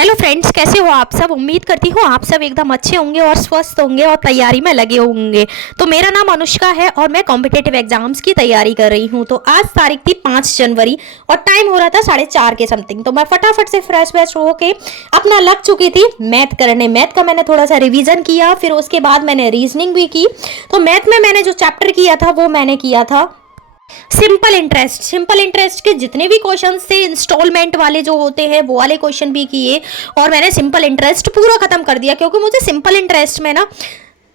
Hello friends, कैसे हो आप सब। उम्मीद करती हूँ आप सब एकदम अच्छे होंगे और स्वस्थ होंगे और तैयारी में लगे होंगे। तो मेरा नाम अनुष्का है और मैं कॉम्पिटेटिव एग्जाम्स की तैयारी कर रही हूँ। तो आज तारीख थी 5 जनवरी और टाइम हो रहा था 4:30 के समथिंग। तो मैं फटाफट से फ्रेश व्रेश होके अपना लग चुकी थी मैथ करने। मैथ का मैंने थोड़ा सा रिविजन किया, फिर उसके बाद मैंने रीजनिंग भी की। तो मैथ में मैंने जो चैप्टर किया था वो मैंने किया था सिंपल इंटरेस्ट के जितने भी क्वेश्चंस थे, इंस्टॉलमेंट वाले जो होते हैं वो वाले क्वेश्चन भी किए और मैंने सिंपल इंटरेस्ट पूरा खत्म कर दिया। क्योंकि मुझे सिंपल इंटरेस्ट में ना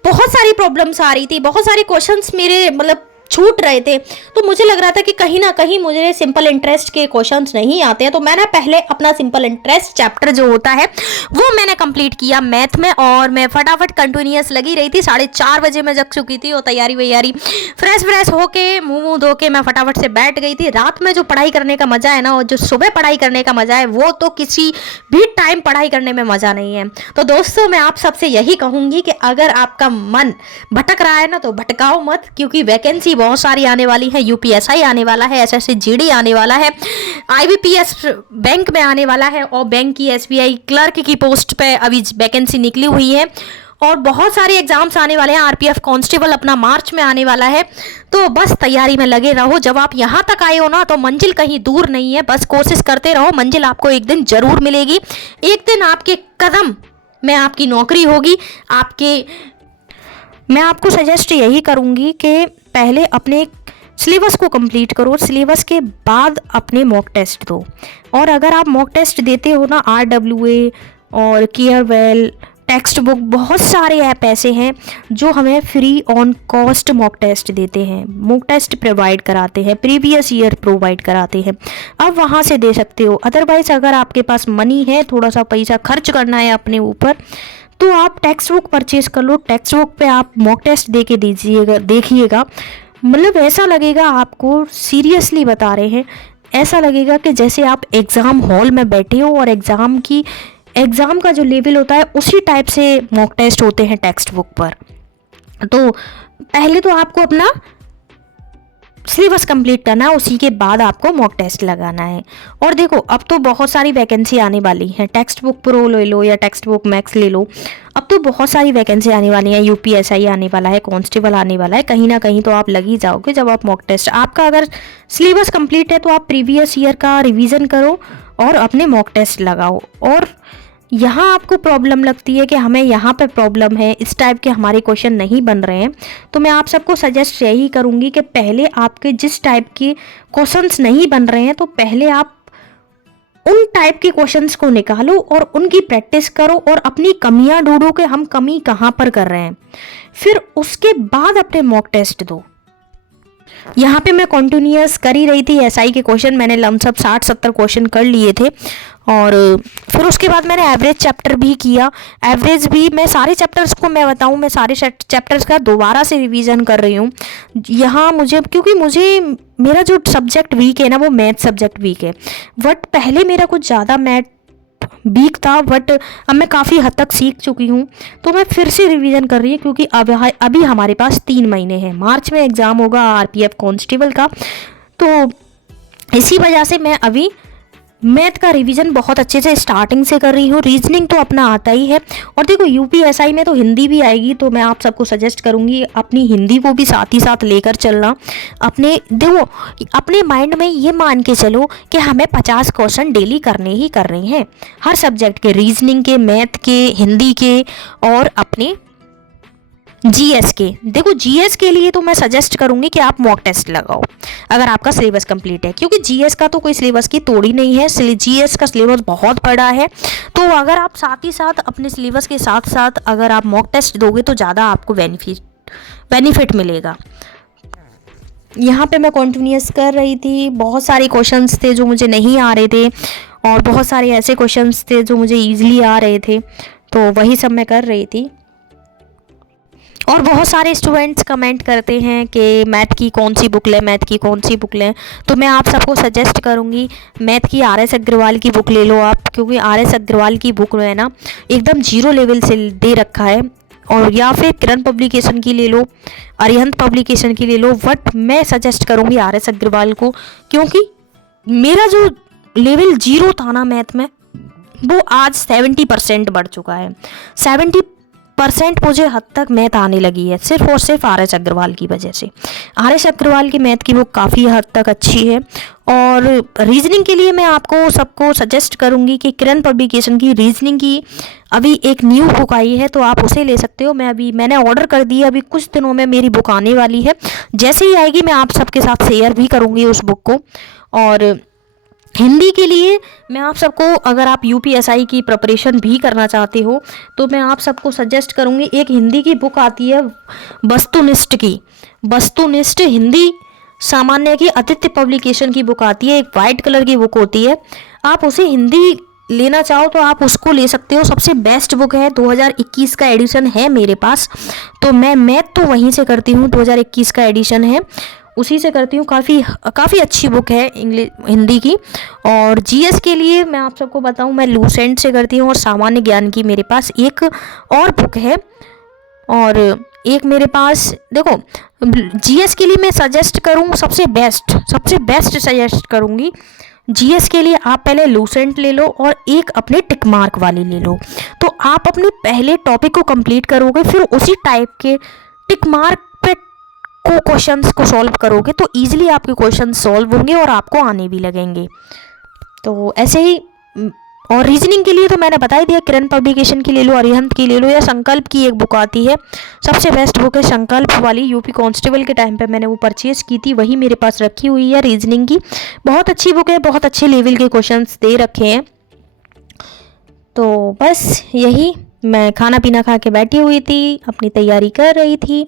बहुत सारी प्रॉब्लम्स आ रही थी, बहुत सारे क्वेश्चंस मेरे मतलब छूट रहे थे। तो मुझे लग रहा था कि कहीं ना कहीं मुझे सिंपल इंटरेस्ट के क्वेश्चंस नहीं आते हैं। तो मैंने पहले अपना सिंपल इंटरेस्ट चैप्टर जो होता है वो मैंने कंप्लीट किया मैथ में, और मैं फटाफट कंटिन्यूअस लगी रही थी। 4:30 बजे मैं जग चुकी थी और तैयारी वैयारी फ्रेश होके मुंह धो के मैं फटाफट से बैठ गई थी। रात में जो पढ़ाई करने का मजा है ना, और जो सुबह पढ़ाई करने का मजा है, वो तो किसी भी टाइम पढ़ाई करने में मजा नहीं है। तो दोस्तों, मैं आप सबसे यही कहूंगी कि अगर आपका मन भटक रहा है ना तो भटकाओ मत, क्योंकि वैकेंसी बहुत सारी आने वाली है। यूपीएसआई आने वाला है, एसएससी जीडी आने वाला है, आईबीपीएस बैंक में आने वाला है, और बैंक की एसबीआई क्लर्क की पोस्ट पे अभी वैकेंसी निकली हुई है, और बहुत सारे एग्जाम्स आने वाले हैं। आरपीएफ कांस्टेबल अपना मार्च में आने वाला है। तो बस तैयारी में लगे रहो। जब आप यहाँ तक आए हो ना तो मंजिल कहीं दूर नहीं है, बस कोशिश करते रहो। मंजिल आपको एक दिन जरूर मिलेगी। एक दिन आपके कदम में आपकी नौकरी होगी। मैं आपको सजेस्ट यही करूँगी कि पहले अपने सिलेबस को कंप्लीट करो, सिलेबस के बाद अपने मॉक टेस्ट दो। और अगर आप मॉक टेस्ट देते हो ना, RWA और केयरवेल, टेक्स्ट बुक, बहुत सारे ऐप ऐसे हैं जो हमें free on cost mock test देते हैं, मॉक टेस्ट प्रोवाइड कराते हैं, प्रीवियस ईयर प्रोवाइड कराते हैं। अब वहाँ से दे सकते हो। अदरवाइज़ अगर आपके पास मनी है, थोड़ा सा पैसा खर्च करना है अपने ऊपर, तो आप टेक्स्ट बुक परचेज कर लो। टेक्स्ट बुक पे आप मॉक टेस्ट दे के देखिएगा। मतलब ऐसा लगेगा, आपको सीरियसली बता रहे हैं, ऐसा लगेगा कि जैसे आप एग्ज़ाम हॉल में बैठे हो और एग्ज़ाम का जो लेवल होता है उसी टाइप से मॉक टेस्ट होते हैं टेक्स्ट बुक पर। तो पहले तो आपको अपना सिलेबस कंप्लीट करना है, उसी के बाद आपको मॉक टेस्ट लगाना है। और देखो, अब तो बहुत सारी वैकेंसी आने वाली है। टेक्स्ट बुक प्रो ले लो या टेक्स्ट बुक मैक्स ले लो, अब तो बहुत सारी वैकेंसी आने वाली है। यूपीएसआई आने वाला है, कांस्टेबल आने वाला है। कहीं ना कहीं तो आप लग ही जाओगे जब आप मॉक टेस्ट। आपका अगर सिलेबस कंप्लीट है तो आप प्रीवियस ईयर का रिविज़न करो और अपने मॉक टेस्ट लगाओ। और यहाँ आपको प्रॉब्लम लगती है कि हमें यहाँ पे प्रॉब्लम है, इस टाइप के हमारे क्वेश्चन नहीं बन रहे हैं, तो मैं आप सबको सजेस्ट यही करूँगी कि पहले आपके जिस टाइप के क्वेश्चंस नहीं बन रहे हैं तो पहले आप उन टाइप के क्वेश्चंस को निकालो और उनकी प्रैक्टिस करो और अपनी कमियां ढूंढो कि हम कमी कहाँ पर कर रहे हैं। फिर उसके बाद अपने मॉक टेस्ट दो। यहाँ पे मैं कॉन्टिन्यूअस कर ही रही थी। एसआई के क्वेश्चन मैंने लमसम 60-70 क्वेश्चन कर लिए थे, और फिर उसके बाद मैंने एवरेज चैप्टर भी किया। एवरेज भी मैं सारे चैप्टर्स को मैं बताऊँ, मैं सारे चैप्टर्स का दोबारा से रिवीजन कर रही हूँ यहाँ मुझे, क्योंकि मेरा जो सब्जेक्ट वीक है ना वो मैथ सब्जेक्ट वीक है। बट पहले मेरा कुछ ज़्यादा मैथ वीक था, बट अब मैं काफ़ी हद तक सीख चुकी हूँ। तो मैं फिर से रिवीजन कर रही हूँ, क्योंकि अभी हमारे पास 3 महीने हैं। मार्च में एग्ज़ाम होगा आरपीएफ कांस्टेबल का। तो इसी वजह से मैं अभी मैथ का रिवीजन बहुत अच्छे से स्टार्टिंग से कर रही हूँ। रीजनिंग तो अपना आता ही है। और देखो, यूपीएसआई में तो हिंदी भी आएगी, तो मैं आप सबको सजेस्ट करूँगी अपनी हिंदी को भी साथ ही साथ लेकर चलना। अपने माइंड में ये मान के चलो कि हमें 50 क्वेश्चन डेली करने ही करने हैं, हर सब्जेक्ट के, रीजनिंग के, मैथ के, हिंदी के और अपने जीएस के। देखो, जीएस के लिए तो मैं सजेस्ट करूंगी कि आप मॉक टेस्ट लगाओ अगर आपका सिलेबस कंप्लीट है, क्योंकि जीएस का तो कोई सिलेबस की तोड़ ही नहीं है। जीएस का सिलेबस बहुत बड़ा है। तो अगर आप साथ ही साथ अपने सिलेबस के साथ साथ अगर आप मॉक टेस्ट दोगे तो ज़्यादा आपको बेनिफिट मिलेगा। यहाँ पे मैं कॉन्टिन्यूअस कर रही थी। बहुत सारे क्वेश्चंस थे जो मुझे नहीं आ रहे थे, और बहुत सारे ऐसे क्वेश्चंस थे जो मुझे ईजिली आ रहे थे, तो वही सब मैं कर रही थी। और बहुत सारे स्टूडेंट्स कमेंट करते हैं कि मैथ की कौन सी बुक लें, मैथ की कौन सी बुक लें। तो मैं आप सबको सजेस्ट करूंगी मैथ की RS अग्रवाल की बुक ले लो आप, क्योंकि RS अग्रवाल की बुक में है ना एकदम 0 लेवल से दे रखा है। और या फिर किरण पब्लिकेशन की ले लो, अरिहंत पब्लिकेशन की ले लो। बट मैं सजेस्ट करूंगी RS अग्रवाल को, क्योंकि मेरा जो लेवल 0 था ना मैथ में, वो आज 70% बढ़ चुका है। 70% मुझे हद तक मैथ आने लगी है सिर्फ और सिर्फ आर एस अग्रवाल की वजह से। आर एस अग्रवाल की मैथ की बुक काफ़ी हद तक अच्छी है। और रीजनिंग के लिए मैं आपको सबको सजेस्ट करूंगी कि किरण पब्लिकेशन की रीजनिंग की अभी एक न्यू बुक आई है, तो आप उसे ले सकते हो। मैंने ऑर्डर कर दी है, अभी कुछ दिनों में मेरी बुक आने वाली है। जैसे ही आएगी मैं आप सबके साथ शेयर भी करूँगी उस बुक को। और हिंदी के लिए मैं आप सबको, अगर आप यूपीएसआई की प्रिपरेशन भी करना चाहते हो तो मैं आप सबको सजेस्ट करूँगी, एक हिंदी की बुक आती है वस्तुनिष्ठ की, वस्तुनिष्ठ हिंदी सामान्य की आदित्य पब्लिकेशन की बुक आती है। एक वाइट कलर की बुक होती है, आप उसे हिंदी लेना चाहो तो आप उसको ले सकते हो। सबसे बेस्ट बुक है, 2021 का एडिशन है मेरे पास, तो मैं मैथ तो वहीं से करती हूँ, 2021 का एडिशन है उसी से करती हूँ। काफ़ी अच्छी बुक है इंग्लिश हिंदी की। और जीएस के लिए मैं आप सबको बताऊँ, मैं लूसेंट से करती हूँ। और सामान्य ज्ञान की मेरे पास एक और बुक है, और एक मेरे पास, देखो जीएस के लिए मैं सजेस्ट करूँ, सबसे बेस्ट सजेस्ट करूँगी जीएस के लिए आप पहले लूसेंट ले लो और एक अपने टिक मार्क वाली ले लो। तो आप अपने पहले टॉपिक को कंप्लीट करोगे, फिर उसी टाइप के टिक मार्क पे को क्वेश्चंस को सॉल्व करोगे तो इजीली आपके क्वेश्चन सॉल्व होंगे और आपको आने भी लगेंगे। तो ऐसे ही और रीजनिंग के लिए तो मैंने बता ही दिया, किरण पब्लिकेशन की ले लो, अरिहंत की ले लो, या संकल्प की एक बुक आती है, सबसे बेस्ट बुक है संकल्प वाली। यूपी कांस्टेबल के टाइम पे मैंने वो परचेज की थी, वही मेरे पास रखी हुई है रीजनिंग की। बहुत अच्छी बुक है, बहुत अच्छे लेवल के क्वेश्चंस दे रखे हैं। तो बस यही, मैं खाना पीना खा के बैठी हुई थी, अपनी तैयारी कर रही थी,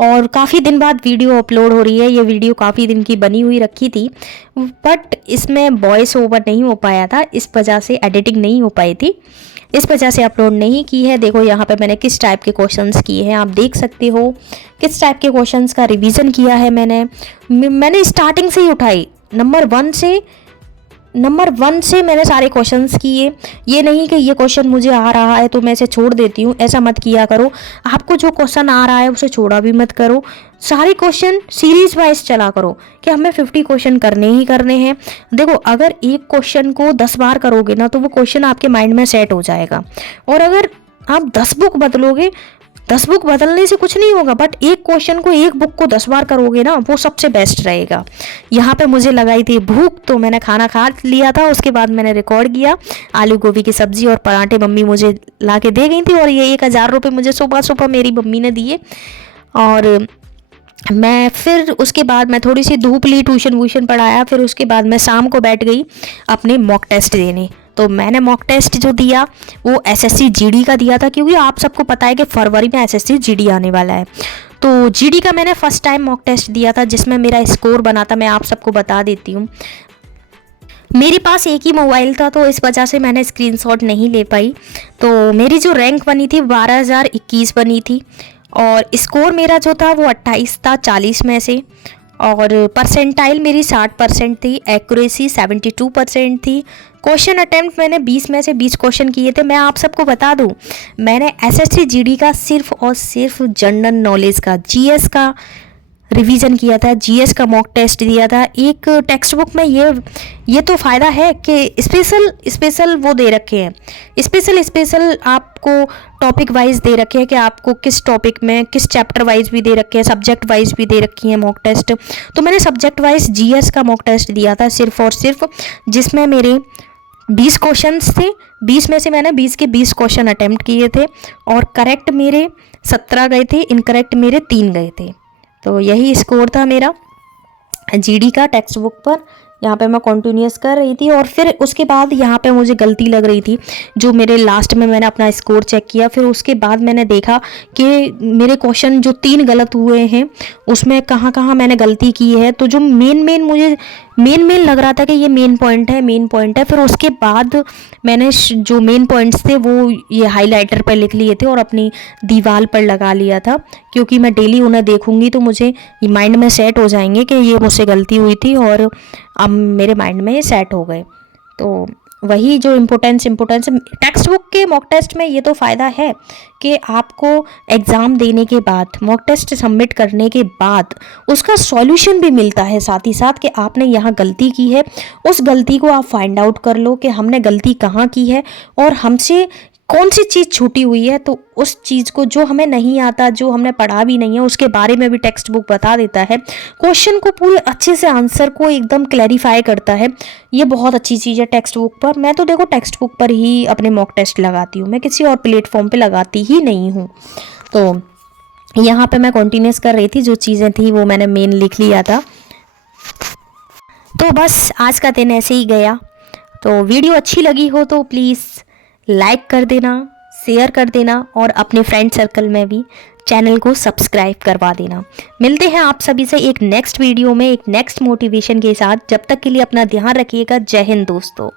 और काफ़ी दिन बाद वीडियो अपलोड हो रही है। ये वीडियो काफ़ी दिन की बनी हुई रखी थी, बट इसमें वॉइस ओवर नहीं हो पाया था, इस वजह से एडिटिंग नहीं हो पाई थी, इस वजह से अपलोड नहीं की है। देखो यहाँ पे मैंने किस टाइप के क्वेश्चंस किए हैं, आप देख सकते हो किस टाइप के क्वेश्चंस का रिवीजन किया है मैंने स्टार्टिंग से ही उठाई, नंबर वन से मैंने सारे क्वेश्चंस किए। ये नहीं कि ये क्वेश्चन मुझे आ रहा है तो मैं इसे छोड़ देती हूँ, ऐसा मत किया करो। आपको जो क्वेश्चन आ रहा है उसे छोड़ा भी मत करो, सारे क्वेश्चन सीरीज वाइज चला करो कि हमें 50 क्वेश्चन करने ही करने हैं। देखो अगर एक क्वेश्चन को 10 बार करोगे ना तो वो क्वेश्चन आपके माइंड में सेट हो जाएगा। और अगर आप 10 बुक बदलोगे, 10 बुक बदलने से कुछ नहीं होगा, बट एक क्वेश्चन को एक बुक को 10 बार करोगे ना, वो सबसे बेस्ट रहेगा। यहाँ पे मुझे लगाई थी भूख, तो मैंने खाना खा लिया था, उसके बाद मैंने रिकॉर्ड किया। आलू गोभी की सब्जी और पराठे मम्मी मुझे ला के दे गई थी, और ये 1000 रुपये मुझे सुबह मेरी मम्मी ने दिए। और मैं फिर उसके बाद मैं थोड़ी सी धूप ली, ट्यूशन व्यूशन पढ़ाया, फिर उसके बाद मैं शाम को बैठ गई अपने मॉक टेस्ट देने। तो मैंने मॉक टेस्ट जो दिया वो एसएससी जीडी का दिया था, क्योंकि आप सबको पता है कि फरवरी में एसएससी जीडी आने वाला है। तो जीडी का मैंने फर्स्ट टाइम मॉक टेस्ट दिया था, जिसमें मेरा स्कोर बना था, मैं आप सबको बता देती हूँ। मेरे पास एक ही मोबाइल था तो इस वजह से मैंने स्क्रीनशॉट नहीं ले पाई। तो मेरी जो रैंक बनी थी 12,021 बनी थी, और स्कोर मेरा जो था वो 28 था 40 में से। और परसेंटाइल मेरी 60% थी, एक्यूरेसी 72% थी। क्वेश्चन अटेम्प्ट मैंने 20 में से 20 क्वेश्चन किए थे। मैं आप सबको बता दूं, मैंने एसएससी जीडी का सिर्फ और सिर्फ जनरल नॉलेज का, जीएस का रिवीजन किया था, जीएस का मॉक टेस्ट दिया था। एक टेक्स्ट बुक में ये तो फ़ायदा है कि स्पेशल वो दे रखे हैं, स्पेशल आपको टॉपिक वाइज दे रखे हैं कि आपको किस टॉपिक में किस चैप्टर वाइज भी दे रखे हैं, सब्जेक्ट वाइज भी दे रखी है मॉक टेस्ट। तो मैंने सब्जेक्ट वाइज जीएस का मॉक टेस्ट दिया था सिर्फ और सिर्फ, जिसमें मेरे 20 क्वेश्चंस थे। 20 में से मैंने 20 के 20 क्वेश्चन अटेम्प्ट किए थे, और करेक्ट मेरे 17 गए थे, इनकरेक्ट मेरे 3 गए थे। तो यही स्कोर था मेरा जीडी का टेक्स्ट बुक पर। यहाँ पे मैं कंटिन्यूस कर रही थी, और फिर उसके बाद यहाँ पे मुझे गलती लग रही थी, जो मेरे लास्ट में मैंने अपना स्कोर चेक किया। फिर उसके बाद मैंने देखा कि मेरे क्वेश्चन जो 3 गलत हुए हैं उसमें कहाँ कहाँ मैंने गलती की है। तो जो मुझे मेन लग रहा था कि ये मेन पॉइंट है। फिर उसके बाद मैंने जो मेन पॉइंट्स थे वो ये हाईलाइटर पर लिख लिए थे और अपनी दीवार पर लगा लिया था, क्योंकि मैं डेली उन्हें देखूंगी तो मुझे माइंड में सेट हो जाएंगे कि ये मुझसे गलती हुई थी, और अब मेरे माइंड में ये सेट हो गए। तो वही जो इम्पोर्टेंस टेक्स्ट बुक के मॉक टेस्ट में ये तो फ़ायदा है कि आपको एग्ज़ाम देने के बाद, मॉक टेस्ट सबमिट करने के बाद उसका सॉल्यूशन भी मिलता है साथ ही साथ कि आपने यहाँ गलती की है, उस गलती को आप फाइंड आउट कर लो कि हमने गलती कहाँ की है और हमसे कौन सी चीज़ छूटी हुई है। तो उस चीज़ को जो हमें नहीं आता, जो हमने पढ़ा भी नहीं है, उसके बारे में भी टेक्स्ट बुक बता देता है, क्वेश्चन को पूरे अच्छे से, आंसर को एकदम क्लैरिफाई करता है। ये बहुत अच्छी चीज़ है टेक्स्ट बुक पर। मैं तो देखो टेक्स्ट बुक पर ही अपने मॉक टेस्ट लगाती हूँ, मैं किसी और प्लेटफॉर्म पे लगाती ही नहीं हूँ। तो यहाँ पे मैं कंटिन्यूस कर रही थी, जो चीज़ें थी वो मैंने मेन लिख लिया था। तो बस आज का दिन ऐसे ही गया। तो वीडियो अच्छी लगी हो तो प्लीज़ लाइक कर देना, शेयर कर देना और अपने फ्रेंड सर्कल में भी चैनल को सब्सक्राइब करवा देना। मिलते हैं आप सभी से एक नेक्स्ट वीडियो में, एक नेक्स्ट मोटिवेशन के साथ। जब तक के लिए अपना ध्यान रखिएगा। जय हिंद दोस्तों।